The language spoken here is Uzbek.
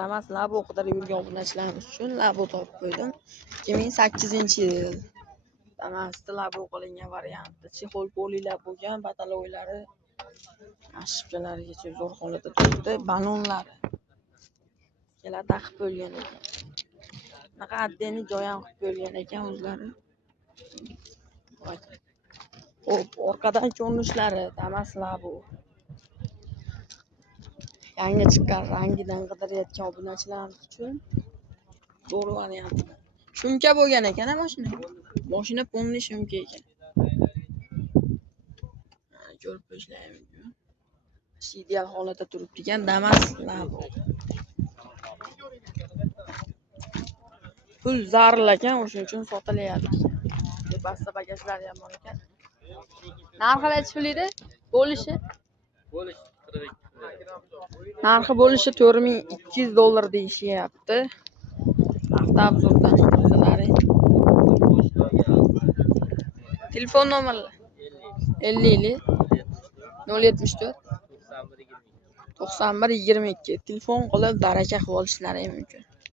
Damas Labo qidirib yurgan obunachilarimiz uchun Labo topib qo'ydim. 2008-yil. Damasda Labo qilingan varianti. Chexol polilar bo'lgan, bataloylari ashibchalarigacha zo'r holatda turibdi. Balonlari ikkala taqib bo'lgan ekan. Bunaqa addeni joy ham qilib bo'lgan ekan o'zlari. Xo'p, orqadan ko'rinishlari Damas Labo. Yangi chiqqan rangidan qidirayotgan obunachilarimiz uchun zo'r variant. Shumka bo'lgan ekan mashina. Mashina polni shumka ekan. Ko'rib qo'yishlaring mumkin. Ideal holatda turibdi-kan Damas Labo. Pul zarl ekan, o'shuning uchun sotilyapti. Tepasida bagajlari ham bor ekan. Narxi necha pulida? Bo'lishi 42. Narxi bo'lishi $4200 deyishyapti. Avtobusdan so'rasalaring. Telefon nomerlar 50 074 91 22. Telefon qilib baraka qilib olishlari mumkin.